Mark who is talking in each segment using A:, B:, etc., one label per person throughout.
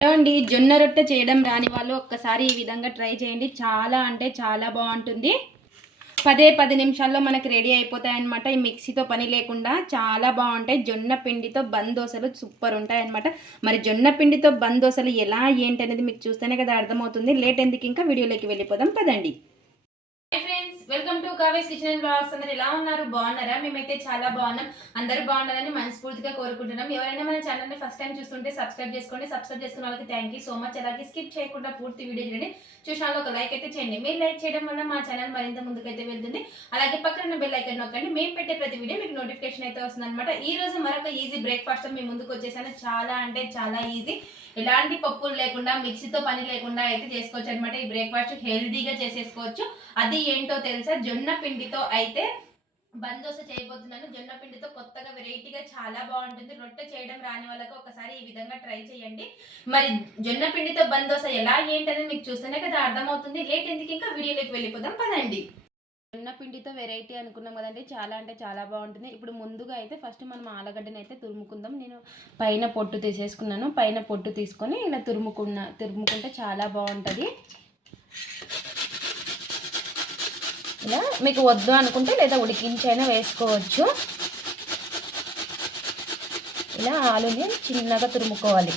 A: అండి జొన్న రొట్టె చేయడం రాని వాళ్ళు ఒక్కసారి ఈ విధంగా ట్రై చేయండి. చాలా అంటే చాలా బాగుంటుంది. పదే పది నిమిషాల్లో మనకి రెడీ అయిపోతాయన్నమాట. ఈ మిక్సీతో పని లేకుండా చాలా బాగుంటాయి. జొన్న పిండితో బంద్ దోశలు సూపర్ ఉంటాయన్నమాట. మరి జొన్న పిండితో బంద్ దోశలు ఎలా ఏంటి అనేది మీకు చూస్తేనే కదా అర్థమవుతుంది. లేట్ ఎందుకు ఇంకా వీడియోలోకి వెళ్ళిపోదాం. పదండి. Welcome to కావేస్ kitchen and vlogs అందరు ఎలా ఉన్నారు? బాగున్నారా? మేమైతే చాలా బాగున్నాం. అందరూ బాగున్నారని మనస్ఫూర్తిగా కోరుకుంటున్నాం. ఎవరైనా మన ఛానల్ని ఫస్ట్ టైం చూస్తుంటే సబ్స్క్రైబ్ చేసుకోండి. సబ్స్క్రైబ్ చేసుకున్న వాళ్ళకి థ్యాంక్ యూ సో మచ్ అలాగే స్కిప్ చేయకుండా పూర్తి వీడియో చూడండి. చూసిన ఒక లైక్ అయితే చేయండి. మీరు లైక్ చేయడం వల్ల మా ఛానల్ మరింత ముందుకైతే వెళ్తుంది. అలాగే పక్కన బెల్ ఐకన్ నొక్కండి. మేము పెట్టే ప్రతి వీడియో మీకు నోటిఫికేషన్ అయితే వస్తుంది అనమాట ఈ రోజు మరొక ఈజీ బ్రేక్ఫాస్ట్ మీ ముందుకు వచ్చేసాను. చాలా అంటే చాలా ఈజీ ఎలాంటి పప్పులు లేకుండా మిక్సీతో పని లేకుండా అయితే చేసుకోవచ్చు అనమాట ఈ బ్రేక్ఫాస్ట్ హెల్దీగా చేసేసుకోవచ్చు. అది ఏంటో తెలుసా? జొన్న పిండితో అయితే బందోస చేయబోతున్నాను. జొన్న పిండితో కొత్తగా వెరైటీగా చాలా బాగుంటుంది. రొట్టె చేయడం రాని వాళ్ళకి ఒకసారి ఈ విధంగా ట్రై చేయండి. మరి జొన్న పిండితో బందోస ఎలా ఏంటనేది మీకు చూస్తేనే కదా అర్థమవుతుంది. లేట్ ఎందుకు ఇంకా వీడియోలోకి వెళ్ళిపోదాం. పదండి. జొన్న పిండితో వెరైటీ అనుకున్నాం కదండి. చాలా అంటే చాలా బాగుంటుంది. ఇప్పుడు ముందుగా అయితే ఫస్ట్ మనం ఆలుగడ్డని అయితే తురుముకుందాం. నేను పైన పొట్టు తీసేసుకున్నాను. పైన పొట్టు తీసుకొని ఇలా తురుముకున్న తురుముకుంటే చాలా బాగుంటుంది. ఇలా మీకు వద్దు అనుకుంటే లేదా ఉడికించైనా వేసుకోవచ్చు. ఇలా ఆలుని చిన్నగా తురుముకోవాలి.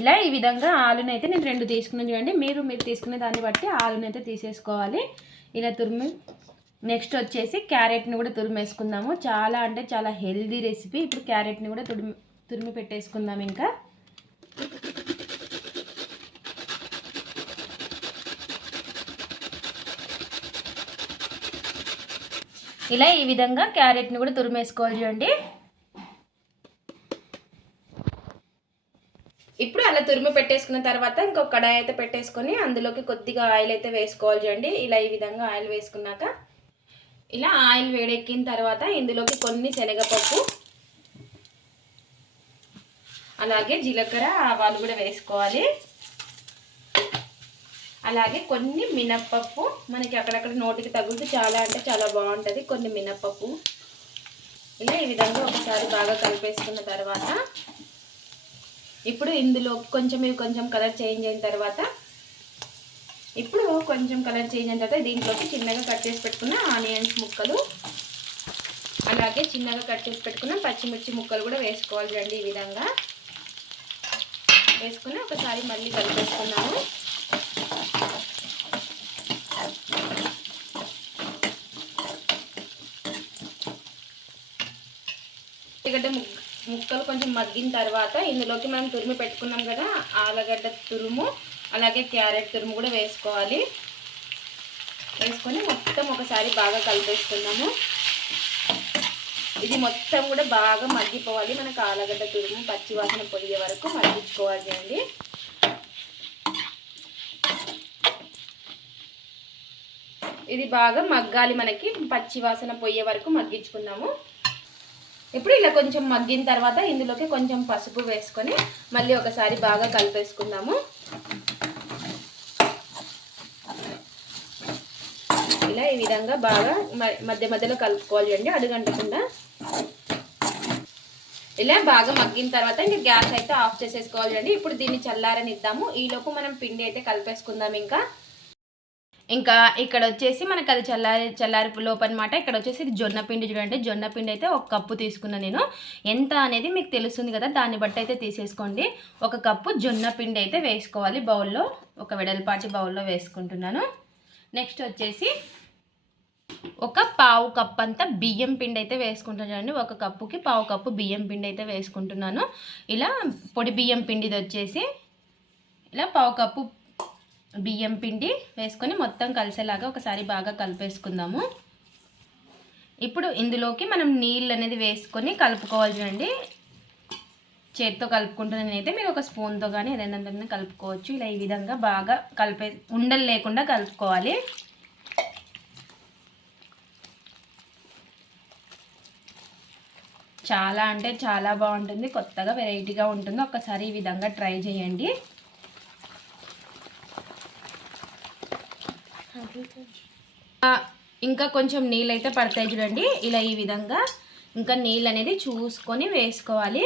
A: ఇలా ఈ విధంగా ఆలుని అయితే నేను రెండు తీసుకున్నాను చూడండి. మీరు మీరు తీసుకునే దాన్ని బట్టి ఆలుని అయితే తీసేసుకోవాలి. ఇలా తురిమి నెక్స్ట్ వచ్చేసి క్యారెట్ని కూడా తురిమేసుకుందాము. చాలా అంటే చాలా హెల్దీ రెసిపీ. ఇప్పుడు క్యారెట్ని కూడా తురిమి తురిమి పెట్టేసుకుందాం ఇంకా. ఇలా ఈ విధంగా క్యారెట్ని కూడా తురిమేసుకోవాలి చూడండి. ఇప్పుడు అలా తురిమి పెట్టేసుకున్న తర్వాత ఇంకొక కడాయి అయితే పెట్టేసుకొని అందులోకి కొద్దిగా ఆయిల్ అయితే వేసుకోవాలి చూడండి. ఇలా ఈ విధంగా ఆయిల్ వేసుకున్నాక ఇలా ఆయిల్ వేడెక్కిన తర్వాత ఇందులోకి కొన్ని శనగపప్పు అలాగే జీలకర్ర ఆవాలు కూడా వేసుకోవాలి. అలాగే కొన్ని మినప్పప్పు మనకి అక్కడక్కడ నోటికి తగులుతూ చాలా అంటే చాలా బాగుంటుంది. కొన్ని మినప్పప్పు. ఇలా ఈ విధంగా ఒకసారి బాగా కలిపేసుకున్న తర్వాత ఇప్పుడు ఇందులో కొంచెం ఇవి కొంచెం కలర్ చేంజ్ అయిన తర్వాత ఇప్పుడు కొంచెం కలర్ చేంజ్ అయిన తర్వాత దీంట్లోకి చిన్నగా కట్ చేసి పెట్టుకున్న ఆనియన్స్ ముక్కలు అలాగే చిన్నగా కట్ చేసి పెట్టుకున్న పచ్చిమిర్చి ముక్కలు కూడా వేసుకోవాలి రండి ఈ విధంగా. వేసుకుని ఒకసారి మళ్ళీ కలిపేసుకున్నాము. ముక్క ముక్కలు కొంచెం మగ్గిన తర్వాత ఇందులోకి మనం తురిమి పెట్టుకున్నాం కదా ఆలుగడ్డ తురుము అలాగే క్యారెట్ తురుము కూడా వేసుకోవాలి. వేసుకొని మొత్తం ఒకసారి బాగా కలిపేసుకున్నాము ఇది మొత్తం కూడా బాగా మగ్గిపోవాలి. మనకు ఆలుగడ్డ తురుము పచ్చివాసన పొయ్యే వరకు మగ్గించుకోవాలి అండి. ఇది బాగా మగ్గాలి మనకి పచ్చివాసన పొయ్యే వరకు మగ్గించుకున్నాము ఇప్పుడు ఇలా కొంచెం మగ్గిన తర్వాత ఇందులోకి కొంచెం పసుపు వేసుకొని మళ్ళీ ఒకసారి బాగా కలిపేసుకుందాము. ఇలా ఈ విధంగా బాగా మధ్య మధ్యలో కలుపుకోవాలి అండి అడుగంటకుండా. ఇలా బాగా మగ్గిన తర్వాత ఇంకా గ్యాస్ అయితే ఆఫ్ చేసేసుకోవాలి అండి ఇప్పుడు దీన్ని చల్లారనిద్దాము. ఈలోపు మనం పిండి అయితే కలిపేసుకుందాం ఇంకా. ఇంకా ఇక్కడ వచ్చేసి మనకు అది చల్లారి చల్లారి లోపు అనమాట ఇక్కడ వచ్చేసి ఇది జొన్న పిండి చూడండి. జొన్న పిండి అయితే ఒక కప్పు తీసుకున్నాను నేను. ఎంత అనేది మీకు తెలుస్తుంది కదా దాన్ని బట్టి అయితే తీసేసుకోండి. ఒక కప్పు జొన్న పిండి అయితే వేసుకోవాలి బౌల్లో. ఒక వెడల్పాటి బౌల్లో వేసుకుంటున్నాను. నెక్స్ట్ వచ్చేసి ఒక పావు కప్ అంతా బియ్యం పిండి అయితే వేసుకుంటున్నాను ఒక కప్పుకి పావు కప్పు బియ్యం పిండి అయితే వేసుకుంటున్నాను. ఇలా పొడి బియ్యం పిండిది వచ్చేసి ఇలా పావు కప్పు బియ్యం పిండి వేసుకొని మొత్తం కలిసేలాగా ఒకసారి బాగా కలిపేసుకుందాము. ఇప్పుడు ఇందులోకి మనం నీళ్ళు అనేది వేసుకొని కలుపుకోవాలి చూడండి చేతితో కలుపుకుంటున్నానైతే మీరు ఒక స్పూన్తో కానీ ఏదైనా కలుపుకోవచ్చు. ఇలా ఈ విధంగా బాగా కలిపే ఉండలు లేకుండా కలుపుకోవాలి. చాలా అంటే చాలా బాగుంటుంది. కొత్తగా వెరైటీగా ఉంటుంది. ఒకసారి ఈ విధంగా ట్రై చేయండి. ఇంకా కొంచెం నీళ్ళు అయితే పడతాయి చూడండి. ఇలా ఈ విధంగా ఇంకా నీళ్ళు అనేది చూసుకొని వేసుకోవాలి.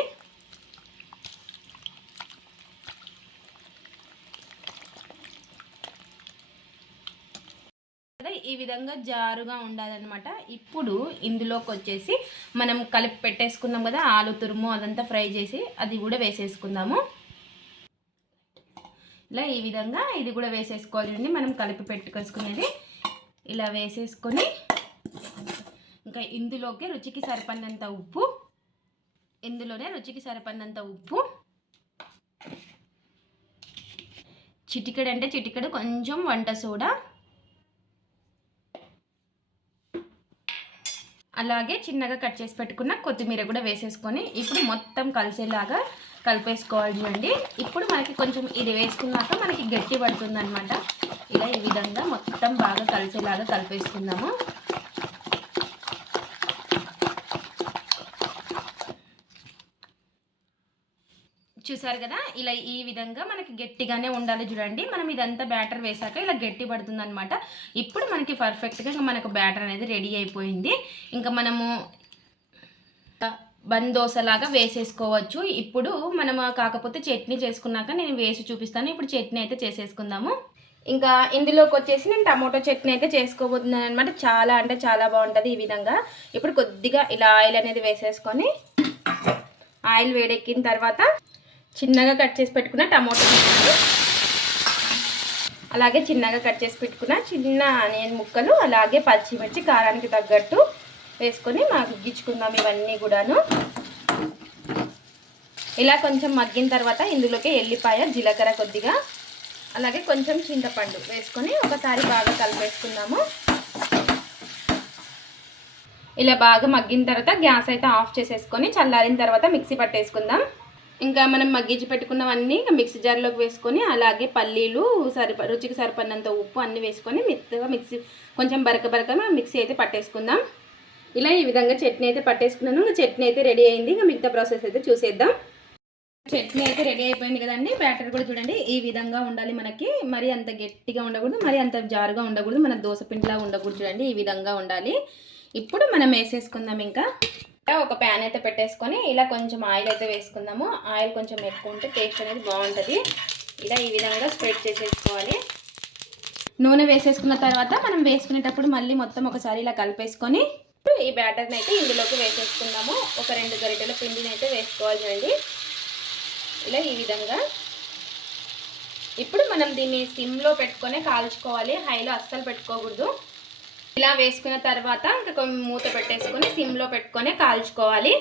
A: ఈ విధంగా జారుగా ఉండాలన్నమాట. ఇప్పుడు ఇందులోకి వచ్చేసి మనం కలిపి పెట్టేసుకున్నాం కదా ఆలు తురుము అదంతా ఫ్రై చేసి అది కూడా వేసేసుకుందాము. ఇలా ఈ విధంగా ఇది కూడా వేసేసుకోవాలండి మనం కలిపి పెట్టుకొసుకునేది ఇలా వేసేసుకొని ఇంకా ఇందులోకి రుచికి సరిపడినంత ఉప్పు ఇందులోనే రుచికి సరిపడినంత ఉప్పు. చిటికెడు అంటే చిటికెడు కొంచెం వంట సోడా అలాగే చిన్నగా కట్ చేసి పెట్టుకున్న కొత్తిమీర కూడా వేసేసుకొని ఇప్పుడు మొత్తం కలిసేలాగా కలిపేసుకోవాలి చూడండి ఇప్పుడు మనకి కొంచెం ఇది వేసుకున్నాక మనకి గట్టి పడుతుంది ఇలా ఈ విధంగా మొత్తం బాగా కలిసేలాగా కలిపేసుకుందాము. చూసారు కదా? ఇలా ఈ విధంగా మనకి గట్టిగానే ఉండాలి చూడండి. మనం ఇదంతా బ్యాటర్ వేసాక ఇలా గట్టి పడుతుంది అనమాట ఇప్పుడు మనకి పర్ఫెక్ట్గా ఇంకా మనకు బ్యాటర్ అనేది రెడీ అయిపోయింది. ఇంకా మనము బందోసలాగా వేసేసుకోవచ్చు. ఇప్పుడు మనం కాకపోతే చట్నీ చేసుకున్నాక నేను వేసి చూపిస్తాను. ఇప్పుడు చట్నీ అయితే చేసేసుకుందాము. ఇంకా ఇందులోకి వచ్చేసి నేను టమాటో చట్నీ అయితే చేసుకోబోతున్నాను అనమాట చాలా అంటే చాలా బాగుంటుంది ఈ విధంగా. ఇప్పుడు కొద్దిగా ఇలా ఆయిల్ అనేది వేసేసుకొని ఆయిల్ వేడెక్కిన తర్వాత చిన్నగా కట్ చేసి పెట్టుకున్న టమాటో ముక్కలు. అలాగే చిన్నగా కట్ చేసి పెట్టుకున్న చిన్న ఆనియన్ ముక్కలు అలాగే పచ్చిమిర్చి కారానికి తగ్గట్టు వేసుకొని మగ్గించుకుందాం ఇవన్నీ కూడాను. ఇలా కొంచెం మగ్గిన తర్వాత ఇందులోకి ఎల్లిపాయ జీలకర్ర కొద్దిగా అలాగే కొంచెం చింతపండు వేసుకొని ఒకసారి బాగా కలిపేసుకుందాము. ఇలా బాగా మగ్గిన తర్వాత గ్యాస్ అయితే ఆఫ్ చేసేసుకొని చల్లారిన తర్వాత మిక్సీ పట్టేసుకుందాం. ఇంకా మనం మగ్గించి పెట్టుకున్నవన్నీ ఇంకా మిక్సీ జార్లోకి వేసుకొని అలాగే పల్లీలు సరిప రుచికి సరిపడినంత ఉప్పు అన్నీ వేసుకొని మెత్తగా మిక్సీ కొంచెం బరక బరక మిక్సీ అయితే పట్టేసుకుందాం. ఇలా ఈ విధంగా చట్నీ అయితే పట్టేసుకున్నాను. ఇంకా చట్నీ అయితే రెడీ అయింది. ఇంకా మిగతా ప్రాసెస్ అయితే చూసేద్దాం. చట్నీ అయితే రెడీ అయిపోయింది కదండి. బ్యాటర్ కూడా చూడండి. ఈ విధంగా ఉండాలి మనకి. మరి అంత గట్టిగా ఉండకూడదు. మరి అంత జారుగా ఉండకూడదు. మన దోశ పిండిలా ఉండకూడదు చూడండి. ఈ విధంగా ఉండాలి. ఇప్పుడు మనం వేసేసుకుందాం ఇంకా. ఒక ప్యాన్ అయితే పెట్టేసుకొని ఇలా కొంచెం ఆయిల్ అయితే వేసుకుందాము. ఆయిల్ కొంచెం ఎక్కువ ఉంటే టేస్ట్ అనేది బాగుంటుంది. ఇలా ఈ విధంగా స్ప్రెడ్ చేసేసుకోవాలి. నూనె వేసేసుకున్న తర్వాత మనం వేసుకునేటప్పుడు మళ్ళీ మొత్తం ఒకసారి ఇలా కలిపేసుకొని ఈ బ్యాటర్ని అయితే ఇందులోకి వేసేసుకుందాము. ఒక రెండు గరిటెల పిండిని అయితే వేసుకోవాలి ఇలా ఈ విధంగా. ఇప్పుడు మనం దీన్ని సిమ్లో పెట్టుకొని కాల్చుకోవాలి. హైలో అస్సలు పెట్టుకోకూడదు. ఇలా వేసుకున్న తర్వాత ఇంకా కొంచెం మూత పెట్టేసుకొని సిమ్లో పెట్టుకొని కాల్చుకోవాలి.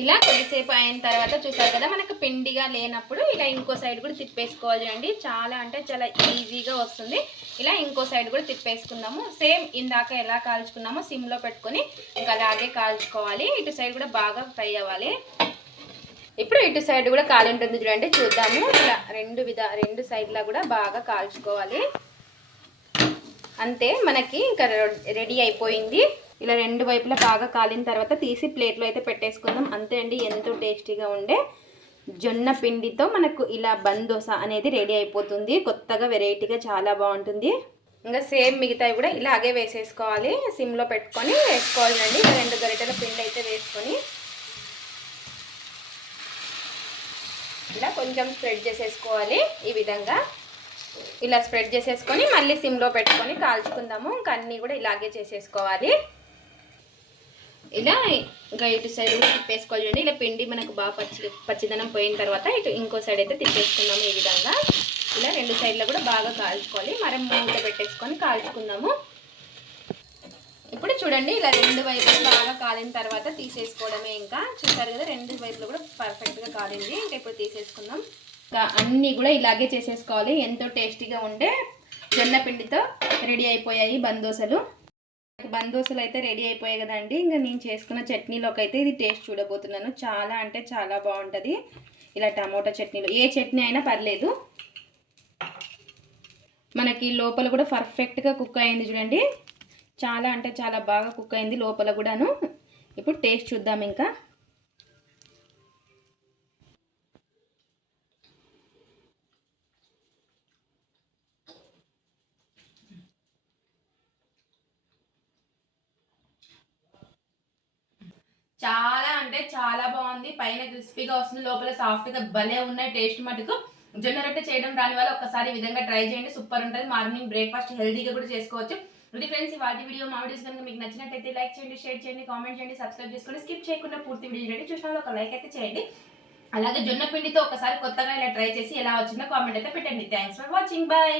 A: ఇలా కొద్దిసేపు అయిన తర్వాత చూసారు కదా మనకు పిండిగా లేనప్పుడు ఇలా ఇంకో సైడ్ కూడా తిప్పేసుకోవాలి అండి. చాలా అంటే చాలా ఈజీగా వస్తుంది. ఇలా ఇంకో సైడ్ కూడా తిప్పేసుకుందాము. సేమ్ ఇందాక ఎలా కాల్చుకున్నామో సిమ్లో పెట్టుకొని ఇంకా అలాగే కాల్చుకోవాలి. ఇటు సైడ్ కూడా బాగా ఫ్రై అవ్వాలి. ఇప్పుడు ఇటు సైడ్ కూడా కాలి ఉంటుంది చూడండి చూద్దాము. ఇలా రెండు విధ రెండు సైడ్లా కూడా బాగా కాల్చుకోవాలి. అంతే మనకి ఇంకా రెడీ అయిపోయింది. ఇలా రెండు వైపులా బాగా కాలిన తర్వాత తీసి ప్లేట్లో అయితే పెట్టేసుకుందాం. అంతే అండి ఎంతో టేస్టీగా ఉండే జొన్న పిండితో మనకు ఇలా బందోస అనేది రెడీ అయిపోతుంది. కొత్తగా వెరైటీగా చాలా బాగుంటుంది. ఇంకా సేమ్ మిగతాయి కూడా ఇలాగే వేసేసుకోవాలి. సిమ్లో పెట్టుకొని వేసుకోవాలండి. రెండు గరిటెల పిండి అయితే వేసుకొని ఇలా కొంచెం స్ప్రెడ్ చేసేసుకోవాలి ఈ విధంగా. ఇలా స్ప్రెడ్ చేసేసుకొని మళ్ళీ సిమ్లో పెట్టుకొని కాల్చుకుందాము. ఇంకా అన్నీ కూడా ఇలాగే చేసేసుకోవాలి. ఇలా ఇంకా ఇటు సైడ్ కూడా తిప్పేసుకోవాలి చూడండి. ఇలా పిండి మనకు బాగా పచ్చి పచ్చిదనం పోయిన తర్వాత ఇటు ఇంకో సైడ్ అయితే తిప్పేసుకుందాము ఈ విధంగా. ఇలా రెండు సైడ్లో కూడా బాగా కాల్చుకోవాలి. మరి మూత పెట్టేసుకొని కాల్చుకుందాము. ఇప్పుడు చూడండి ఇలా రెండు వైపులు బాగా కాలిన తర్వాత తీసేసుకోవడమే ఇంకా. చూసారు కదా రెండు వైపులు కూడా పర్ఫెక్ట్గా కాలింది. ఇంకా ఇప్పుడు తీసేసుకుందాం. అన్నీ కూడా ఇలాగే చేసేసుకోవాలి. ఎంతో టేస్టీగా ఉండే జొన్న పిండితో రెడీ అయిపోయాయి బందోసలు. బందోసలు అయితే రెడీ అయిపోయాయి కదండి. ఇంకా నేను చేసుకున్న చట్నీలోకి అయితే ఇది టేస్ట్ చూడబోతున్నాను. చాలా అంటే చాలా బాగుంటుంది. ఇలా టమోటా చట్నీలో. ఏ చట్నీ అయినా పర్లేదు. మనకి లోపల కూడా పర్ఫెక్ట్గా కుక్ అయింది చూడండి. చాలా అంటే చాలా బాగా కుక్ అయింది లోపల కూడాను. ఇప్పుడు టేస్ట్ చూద్దాం ఇంకా. చాలా అంటే చాలా బాగుంది. పైన క్రిస్పీగా వస్తుంది. లోపల సాఫ్ట్గా భలే ఉన్నాయి. టేస్ట్ మటుకు జొన్న రొట్టె చేయడం రాని వాళ్ళు ఒకసారి విధంగా ట్రై చేయండి. సూపర్ ఉంటుంది. మార్నింగ్ బ్రేక్ఫాస్ట్ హెల్దీగా కూడా చేసుకోవచ్చు. ఇది ఫ్రెండ్స్ ఈ వాటి వీడియో మా వీడియోస్ కనుక మీకు నచ్చినట్టయితే లైక్ చేయండి షేర్ చేయండి కామెంట్ చేయండి సబ్స్క్రైబ్ చేసుకోండి స్కిప్ చేయకుండా పూర్తి వీడియో చూడండి. చూసిన ఒక లైక్ అయితే చేయండి. అలాగే జొన్న పిండితో ఒకసారి కొత్తగా ఇలా ట్రై చేసి ఎలా వచ్చిందో కామెంట్ అయితే పెట్టండి. Thanks for watching. బాయ్.